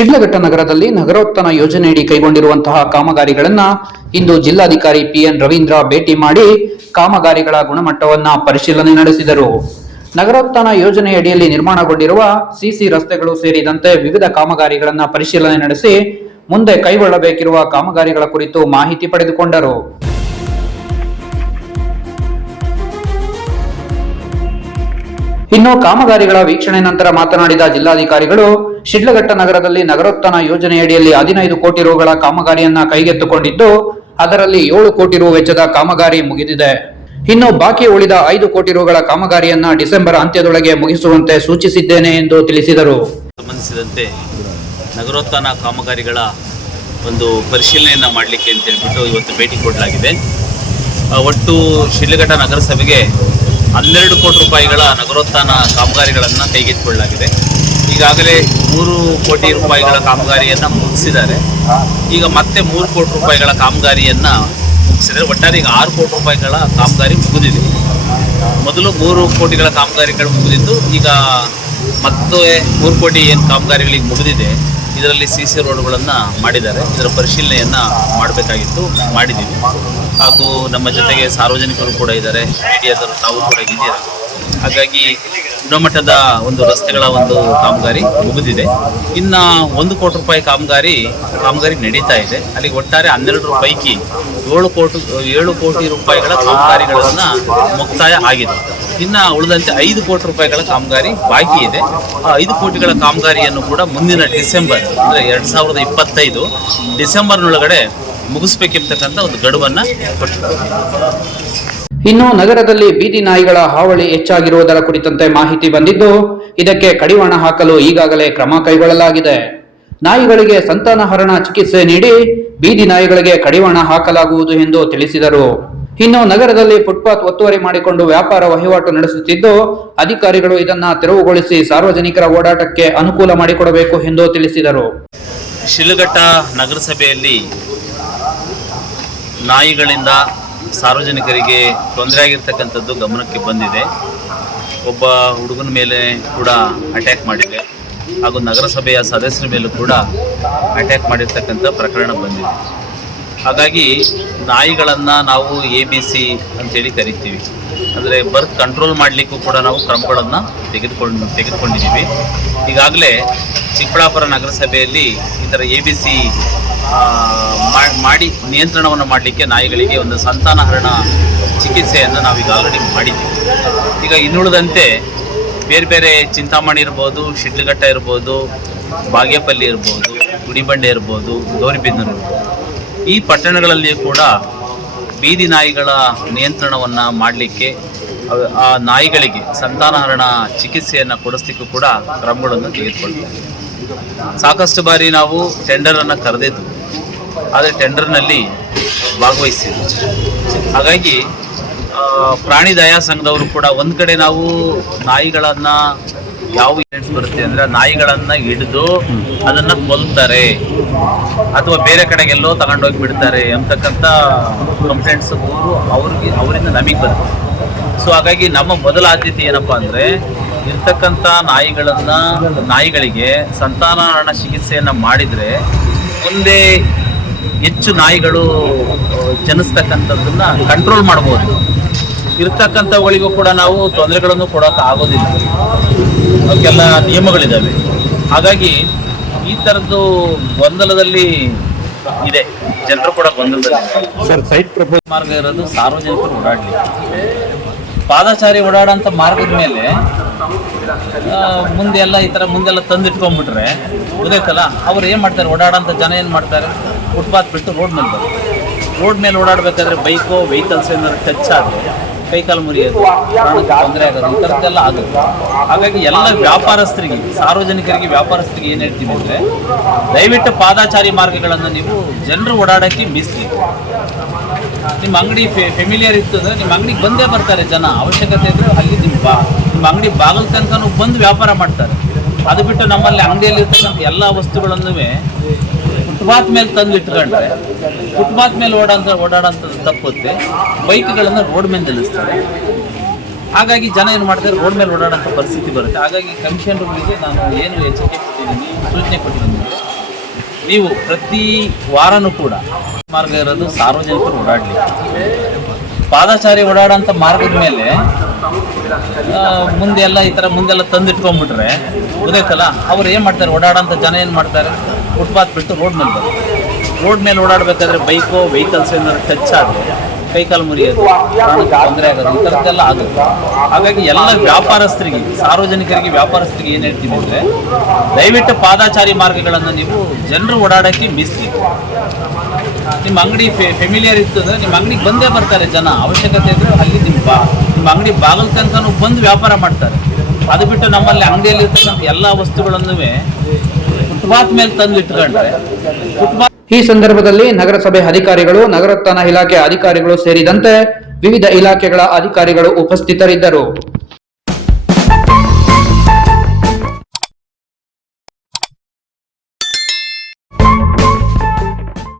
ಶಿಡ್ಲಘಟ್ಟ ನಗರದಲ್ಲಿ ನಗರೋತ್ಥಾನ ಯೋಜನೆಯಡಿ ಕೈಗೊಂಡಿರುವಂತಹ ಕಾಮಗಾರಿಗಳನ್ನ ಇಂದು ಜಿಲ್ಲಾಧಿಕಾರಿ ಪಿಎನ್ ರವೀಂದ್ರ ಭೇಟಿ ಮಾಡಿ ಕಾಮಗಾರಿಗಳ ಗುಣಮಟ್ಟವನ್ನ ಪರಿಶೀಲನೆ ನಡೆಸಿದರು. ನಗರೋತ್ಥಾನ ಯೋಜನೆಯಡಿಯಲ್ಲಿ ನಿರ್ಮಾಣಗೊಂಡಿರುವ ಸಿಸಿ ರಸ್ತೆಗಳು ಸೇರಿದಂತೆ ವಿವಿಧ ಕಾಮಗಾರಿಗಳನ್ನ ಪರಿಶೀಲನೆ ನಡೆಸಿ ಮುಂದೆ ಕೈಗೊಳ್ಳಬೇಕಿರುವ ಕಾಮಗಾರಿಗಳ ಕುರಿತು ಮಾಹಿತಿ ಪಡೆದುಕೊಂಡರು. ಇನ್ನು ಕಾಮಗಾರಿಗಳ ವೀಕ್ಷಣೆ ನಂತರ ಮಾತನಾಡಿದ ಜಿಲ್ಲಾಧಿಕಾರಿಗಳು ಶಿಡ್ಲಘಟ್ಟ ನಗರದಲ್ಲಿ ನಗರೋತ್ಥಾನ ಯೋಜನೆಯಡಿಯಲ್ಲಿ ಹದಿನೈದು ಕೋಟಿ ರುಗಳ ಕಾಮಗಾರಿಯನ್ನ ಕೈಗೆತ್ತಿಕೊಂಡಿದ್ದು, ಅದರಲ್ಲಿ ಏಳು ಕೋಟಿ ರು ವೆಚ್ಚದ ಕಾಮಗಾರಿ ಮುಗಿದಿದೆ. ಇನ್ನು ಬಾಕಿ ಉಳಿದ ಐದು ಕೋಟಿ ರುಗಳ ಕಾಮಗಾರಿಯನ್ನ ಡಿಸೆಂಬರ್ ಅಂತ್ಯದೊಳಗೆ ಮುಗಿಸುವಂತೆ ಸೂಚಿಸಿದ್ದೇನೆ ಎಂದು ತಿಳಿಸಿದರು. ಸಂಬಂಧಿಸಿದಂತೆ ನಗರೋತ್ಥಾನ ಕಾಮಗಾರಿಗಳ ಒಂದು ಪರಿಶೀಲನೆಯನ್ನು ಮಾಡಲಿಕ್ಕೆ ಅಂತ ಹೇಳ್ಬಿಟ್ಟು ಇವತ್ತು ಭೇಟಿ ಕೊಡಲಾಗಿದೆ. ಒಟ್ಟು ಶಿಡ್ಲಘಟ್ಟ ನಗರಸಭೆಗೆ ಹನ್ನೆರಡು ಕೋಟಿ ರೂಪಾಯಿಗಳ ನಗರೋತ್ಥಾನ ಕಾಮಗಾರಿಗಳನ್ನು ಕೈಗೆತ್ತಿಕೊಳ್ಳಲಾಗಿದೆ. ಈಗಾಗಲೇ ಮೂರು ಕೋಟಿ ರೂಪಾಯಿಗಳ ಕಾಮಗಾರಿಯನ್ನು ಮುಗಿಸಿದ್ದಾರೆ. ಈಗ ಮತ್ತೆ ಮೂರು ಕೋಟಿ ರೂಪಾಯಿಗಳ ಕಾಮಗಾರಿಯನ್ನು ಮುಗಿಸಿದರೆ ಒಟ್ಟಾರೆ ಈಗ ಆರು ಕೋಟಿ ರೂಪಾಯಿಗಳ ಕಾಮಗಾರಿ ಮುಗಿದಿದೆ. ಮೊದಲು ಮೂರು ಕೋಟಿಗಳ ಕಾಮಗಾರಿಗಳು ಮುಗಿದಿದ್ದು, ಈಗ ಮತ್ತೆ ಮೂರು ಕೋಟಿ ಏನು ಕಾಮಗಾರಿಗಳಿಗೆ ಮುಗಿದಿದೆ. ಇದರಲ್ಲಿ ಸಿ ಸಿ ರೋಡ್ಗಳನ್ನು ಮಾಡಿದ್ದಾರೆ. ಇದರ ಪರಿಶೀಲನೆಯನ್ನು ಮಾಡಬೇಕಾಗಿತ್ತು, ಮಾಡಿದ್ದೀವಿ. ಹಾಗೂ ನಮ್ಮ ಜೊತೆಗೆ ಸಾರ್ವಜನಿಕರು ಕೂಡ ಇದ್ದಾರೆ. ಮೀಡಿಯಾದವರು ತಾವು ಕೂಡ ಇದ್ದೀರಾ ಹಾಗಾಗಿ ಗುಣಮಟ್ಟದ ಒಂದು ರಸ್ತೆಗಳ ಒಂದು ಕಾಮಗಾರಿ ಮುಗಿದಿದೆ. ಇನ್ನು ಒಂದು ಕೋಟಿ ರೂಪಾಯಿ ಕಾಮಗಾರಿ ಕಾಮಗಾರಿ ನಡೀತಾ ಇದೆ. ಅಲ್ಲಿಗೆ ಒಟ್ಟಾರೆ ಹನ್ನೆರಡು ಪೈಕಿ ಏಳು ಕೋಟಿ ಏಳು ಕೋಟಿ ರೂಪಾಯಿಗಳ ಕಾಮಗಾರಿಗಳನ್ನು ಮುಕ್ತಾಯ ಆಗಿದೆ. ಇನ್ನು ಉಳಿದಂತೆ ಐದು ಕೋಟಿ ರೂಪಾಯಿಗಳ ಕಾಮಗಾರಿ ಬಾಕಿ ಇದೆ. ಆ ಐದು ಕೋಟಿಗಳ ಕಾಮಗಾರಿಯನ್ನು ಕೂಡ ಮುಂದಿನ ಡಿಸೆಂಬರ್, ಅಂದರೆ ಎರಡು ಸಾವಿರದ ಇಪ್ಪತ್ತೈದು ಡಿಸೆಂಬರ್ನೊಳಗಡೆ ಮುಗಿಸ್ಬೇಕಿರ್ತಕ್ಕಂಥ ಒಂದು ಗಡುವನ್ನು ಕೊಟ್ಟಿದ್ದಾರೆ. ಇನ್ನು ನಗರದಲ್ಲಿ ಬೀದಿ ನಾಯಿಗಳ ಹಾವಳಿ ಹೆಚ್ಚಾಗಿರುವುದರ ಕುರಿತಂತೆ ಮಾಹಿತಿ ಬಂದಿದ್ದು, ಇದಕ್ಕೆ ಕಡಿವಾಣ ಹಾಕಲು ಈಗಾಗಲೇ ಕ್ರಮ ಕೈಗೊಳ್ಳಲಾಗಿದೆ. ನಾಯಿಗಳಿಗೆ ಸಂತಾನಹರಣ ಚಿಕಿತ್ಸೆ ನೀಡಿ ಬೀದಿ ನಾಯಿಗಳಿಗೆ ಕಡಿವಾಣ ಹಾಕಲಾಗುವುದು ಎಂದು ತಿಳಿಸಿದರು. ಇನ್ನು ನಗರದಲ್ಲಿ ಫುಟ್ಪಾತ್ ಒತ್ತುವರಿ ಮಾಡಿಕೊಂಡು ವ್ಯಾಪಾರ ವಹಿವಾಟು ನಡೆಸುತ್ತಿದ್ದು, ಅಧಿಕಾರಿಗಳು ಇದನ್ನ ತೆರವುಗೊಳಿಸಿ ಸಾರ್ವಜನಿಕರ ಓಡಾಟಕ್ಕೆ ಅನುಕೂಲ ಮಾಡಿಕೊಡಬೇಕು ಎಂದು ತಿಳಿಸಿದರು. ಶಿಲಘಟ್ಟ ನಗರಸಭೆಯಲ್ಲಿ ನಾಯಿಗಳಿಂದ ಸಾರ್ವಜನಿಕರಿಗೆ ತೊಂದರೆ ಆಗಿರ್ತಕ್ಕಂಥದ್ದು ಗಮನಕ್ಕೆ ಬಂದಿದೆ. ಒಬ್ಬ ಹುಡುಗನ ಮೇಲೆ ಕೂಡ ಅಟ್ಯಾಕ್ ಮಾಡಿದೆ. ಹಾಗೂ ನಗರಸಭೆಯ ಸದಸ್ಯರ ಮೇಲೂ ಕೂಡ ಅಟ್ಯಾಕ್ ಮಾಡಿರ್ತಕ್ಕಂಥ ಪ್ರಕರಣ ಬಂದಿದೆ. ಹಾಗಾಗಿ ನಾಯಿಗಳನ್ನು ನಾವು ಎ ಬಿ ಸಿ ಅಂತೇಳಿ ಕರಿತೀವಿ. ಅಂದರೆ ಬರ್ತ್ ಕಂಟ್ರೋಲ್ ಮಾಡಲಿಕ್ಕೂ ಕೂಡ ನಾವು ಕ್ರಮಗಳನ್ನು ತೆಗೆದುಕೊಂಡು, ತೆಗೆದುಕೊಂಡಿದ್ದೀವಿ. ಈಗಾಗಲೇ ಚಿಕ್ಕಬಳ್ಳಾಪುರ ನಗರಸಭೆಯಲ್ಲಿ ಈ ಥರ ಎ ಬಿ ಸಿ ಮಾಡಿ ನಿಯಂತ್ರಣವನ್ನು ಮಾಡಲಿಕ್ಕೆ ನಾಯಿಗಳಿಗೆ ಒಂದು ಸಂತಾನಹರಣ ಚಿಕಿತ್ಸೆಯನ್ನು ನಾವೀಗ ಆಲ್ರೆಡಿ ಮಾಡಿದ್ದೀವಿ. ಈಗ ಇನ್ನುಳಿದಂತೆ ಬೇರೆ ಬೇರೆ ಚಿಂತಾಮಣಿ ಇರ್ಬೋದು, ಶಿಡ್ಲಘಟ್ಟ ಇರ್ಬೋದು, ಬಾಗೇಪಲ್ಲಿ ಇರ್ಬೋದು, ಗುಡಿಬಂಡೆ ಇರ್ಬೋದು, ಗೌರಿಬಿಂದನೂರು ಇರ್ಬೋದು. ಈ ಪಟ್ಟಣಗಳಲ್ಲಿ ಕೂಡ ಬೀದಿ ನಾಯಿಗಳ ನಿಯಂತ್ರಣವನ್ನು ಮಾಡಲಿಕ್ಕೆ ಆ ನಾಯಿಗಳಿಗೆ ಸಂತಾನಹರಣ ಚಿಕಿತ್ಸೆಯನ್ನು ಕೊಡಿಸ್ಲಿಕ್ಕೂ ಕೂಡ ಕ್ರಮಗಳನ್ನು ತೆಗೆದುಕೊಳ್ತೀವಿ. ಸಾಕಷ್ಟು ಬಾರಿ ನಾವು ಟೆಂಡರನ್ನು ಕರೆದಿದ್ದು. ಆದರೆ ಟೆಂಡರ್ನಲ್ಲಿ ಭಾಗವಹಿಸಿದ್ರು ಹಾಗಾಗಿ ಪ್ರಾಣಿ ದಯಾ ಸಂಘದವರು ಕೂಡ ಒಂದು ಕಡೆ ನಾವು ನಾಯಿಗಳನ್ನು ಯಾವ ಇವೆಂಟ್ಸ್ ಬರುತ್ತೆ ಅಂದರೆ ನಾಯಿಗಳನ್ನು ಹಿಡಿದು ಅದನ್ನು ಕೊಲ್ತಾರೆ. ಅಥವಾ ಬೇರೆ ಕಡೆಗೆಲ್ಲೋ ತಗೊಂಡೋಗಿ ಬಿಡ್ತಾರೆ ಅಂತಕ್ಕಂಥ ಕಂಪ್ಲೇಂಟ್ಸ್ ಅವರು ಅವ್ರಿಗೆ, ಅವರಿಂದ ನಮಗೆ ಬರುತ್ತೆ. ಸೊ ಹಾಗಾಗಿ ನಮ್ಮ ಮೊದಲ ಆದ್ಯತೆ ಏನಪ್ಪಾ ಅಂದರೆ ಇರ್ತಕ್ಕಂಥ ನಾಯಿಗಳನ್ನು, ನಾಯಿಗಳಿಗೆ ಸಂತಾನಹರಣ ಚಿಕಿತ್ಸೆಯನ್ನು ಮಾಡಿದರೆ ಮುಂದೆ ಹೆಚ್ಚು ನಾಯಿಗಳು ಜನಿಸ್ತಕ್ಕಂಥದ್ದನ್ನ ಕಂಟ್ರೋಲ್ ಮಾಡ್ಬೋದು. ಇರ್ತಕ್ಕಂಥವುಗಳಿಗೂ ಕೂಡ ನಾವು ತೊಂದರೆಗಳನ್ನು ಕೊಡೋಕೆ ಆಗೋದಿಲ್ಲ. ಅವಕ್ಕೆಲ್ಲ ನಿಯಮಗಳಿದ್ದಾವೆ. ಹಾಗಾಗಿ ಈ ಥರದ್ದು ಗೊಂದಲದಲ್ಲಿ ಇದೆ. ಜನರು ಕೂಡ ಗೊಂದಲದಲ್ಲಿ ಮಾರ್ಗ ಇರೋದು ಸಾರ್ವಜನಿಕರು ಓಡಾಡಲಿ ಪಾದಚಾರಿ ಓಡಾಡೋಂಥ ಮಾರ್ಗದ ಮೇಲೆ ಮುಂದೆ ಎಲ್ಲ ಈ ಥರ ಮುಂದೆಲ್ಲ ತಂದಿಟ್ಕೊಂಡ್ಬಿಟ್ರೆ ಗೊತ್ತಾಯ್ತಲ್ಲ? ಅವ್ರು ಏನು ಮಾಡ್ತಾರೆ? ಓಡಾಡೋಂಥ ಜನ ಏನು ಮಾಡ್ತಾರೆ? ಫುಟ್ಪಾತ್ ಬಿಟ್ಟು ರೋಡ್ ಮೇಲೆ ಬರುತ್ತೆ ರೋಡ್ ಮೇಲೆ ಓಡಾಡಬೇಕಾದ್ರೆ ಬೈಕೋ, ವೆಹಿಕಲ್ಸ್ ಏನಾದ್ರು ಟಚ್ ಆದರೆ ಕೈಕಾಲು ಮುರಿಯೋದು, ಪ್ರಾಣಕ್ಕೆ ತೊಂದರೆ ಆಗೋದು, ಈ ಥರದ್ದೆಲ್ಲ ಆಗುತ್ತೆ. ಹಾಗಾಗಿ ಎಲ್ಲ ವ್ಯಾಪಾರಸ್ಥರಿಗೆ, ಸಾರ್ವಜನಿಕರಿಗೆ, ವ್ಯಾಪಾರಸ್ಥರಿಗೆ ಏನು ಹೇಳ್ತೀವಿ ಅಂದರೆ, ದಯವಿಟ್ಟು ಪಾದಾಚಾರಿ ಮಾರ್ಗಗಳನ್ನು ನೀವು ಜನರು ಓಡಾಡೋಕ್ಕೆ ಮೀಸಲಿ ನಿಮ್ಮ ಅಂಗಡಿ ಫೆ ಫೆಮಿಲಿಯರ್ ಇತ್ತು ಅಂದರೆ ನಿಮ್ಮ ಅಂಗಡಿಗೆ ಬಂದೇ ಬರ್ತಾರೆ ಜನ. ಅವಶ್ಯಕತೆ ಇದ್ದರೆ ಅಲ್ಲಿ ನಿಮ್ಮ ಬಾ, ನಿಮ್ಮ ಅಂಗಡಿ ಬಾಗಿಲು ತನಕನೂ ಬಂದು ವ್ಯಾಪಾರ ಮಾಡ್ತಾರೆ. ಅದು ಬಿಟ್ಟು ನಮ್ಮಲ್ಲಿ ಅಂಗಡಿಯಲ್ಲಿ ಇರ್ತಕ್ಕಂಥ ಎಲ್ಲ ವಸ್ತುಗಳನ್ನು ಫುಟ್ಪಾತ್ ಮೇಲೆ ತಂದು ಇಟ್ಕೊಂಡ್ರೆ, ಫುಟ್ಪಾತ್ ಮೇಲೆ ಓಡಾಂತ ಓಡಾಡೋಂಥದ್ದು ತಪ್ಪುತ್ತೆ. ಬೈಕ್ಗಳನ್ನು ರೋಡ್ ಮೇಲೆ ನಿಲ್ಲಿಸ್ತಾರೆ. ಹಾಗಾಗಿ ಜನ ಏನು ಮಾಡ್ತಾರೆ, ರೋಡ್ ಮೇಲೆ ಓಡಾಡೋಂಥ ಪರಿಸ್ಥಿತಿ ಬರುತ್ತೆ. ಹಾಗಾಗಿ ಕಮಿಷನರ್ಗಳಿಗೆ ನಾನು ಏನು ಎಚ್ಚರಿಕೆ ಕೊಟ್ಟಿದ್ದೀನಿ, ಸೂಚನೆ ಕೊಟ್ಟಿದ್ದೀನಿ. ನೀವು ಪ್ರತಿ ವಾರನೂ ಕೂಡ ಮಾರ್ಗ ಇರೋದು ಸಾರ್ವಜನಿಕರು ಓಡಾಡಲಿ ಪಾದಚಾರಿ ಓಡಾಡೋಂಥ ಮಾರ್ಗದ ಮೇಲೆ ಮುಂದೆ ಎಲ್ಲ ಈ ಥರ ಮುಂದೆಲ್ಲ ತಂದಿಟ್ಕೊಂಡ್ಬಿಟ್ರೆ ಗೊತ್ತಾಯ್ತಲ್ಲ? ಅವ್ರು ಏನು ಮಾಡ್ತಾರೆ? ಓಡಾಡೋಂಥ ಜನ ಏನು ಮಾಡ್ತಾರೆ? ಫುಟ್ಪಾತ್ ಬಿಟ್ಟು ರೋಡ್ ಮೇಲೆ ಬರ್ತಾರೆ ರೋಡ್ ಮೇಲೆ ಓಡಾಡಬೇಕಾದ್ರೆ ಬೈಕು ವೆಹಿಕಲ್ಸ್ ಏನಾದ್ರು ಟಚ್ ಆದರೆ ಕೈಕಾಲು ಮುರಿಯೋದು, ಪ್ರಾಣಕ್ಕೆ ತೊಂದರೆ ಆಗೋದು, ಈ ಥರದ್ದೆಲ್ಲ ಆಗುತ್ತೆ. ಹಾಗಾಗಿ ಎಲ್ಲ ವ್ಯಾಪಾರಸ್ಥರಿಗೆ, ಸಾರ್ವಜನಿಕರಿಗೆ, ವ್ಯಾಪಾರಸ್ಥರಿಗೆ ಏನು ಹೇಳ್ತೀವಿ ಅಂದರೆ, ದಯವಿಟ್ಟು ಪಾದಾಚಾರಿ ಮಾರ್ಗಗಳನ್ನು ನೀವು ಜನರು ಓಡಾಡೋಕ್ಕೆ ಮೀಸಲಿ. ನಿಮ್ಮ ಅಂಗಡಿ ಫೆ ಫೆಮಿಲಿಯರ್ ಇತ್ತು ಅಂದರೆ ನಿಮ್ಮ ಅಂಗಡಿಗೆ ಬಂದೇ ಬರ್ತಾರೆ ಜನ. ಅವಶ್ಯಕತೆ ಇದ್ದರೆ ಅಲ್ಲಿ ನಿಮ್ಮ ಬಾ. ನಿಮ್ಮ ಅಂಗಡಿ ಬಾಗಲ್ ತನಕನೂ ಬಂದು ವ್ಯಾಪಾರ ಮಾಡ್ತಾರೆ. ಅದು ಬಿಟ್ಟು ನಮ್ಮಲ್ಲಿ ಅಂಗಡಿಯಲ್ಲಿ ಇರ್ತಕ್ಕಂಥ ಎಲ್ಲ ವಸ್ತುಗಳನ್ನು ಫುಟ್ಪಾತ್ ಮೇಲೆ ತಂದು ಇಟ್ಕೊಂಡ್ರೆ. ಫುಟ್ಪಾತ್ ಈ ಸಂದರ್ಭದಲ್ಲಿ ನಗರಸಭೆ ಅಧಿಕಾರಿಗಳು, ನಗರೋತ್ಥಾನ ಇಲಾಖೆ ಅಧಿಕಾರಿಗಳು ಸೇರಿದಂತೆ ವಿವಿಧ ಇಲಾಖೆಗಳ ಅಧಿಕಾರಿಗಳು ಉಪಸ್ಥಿತರಿದ್ದರು.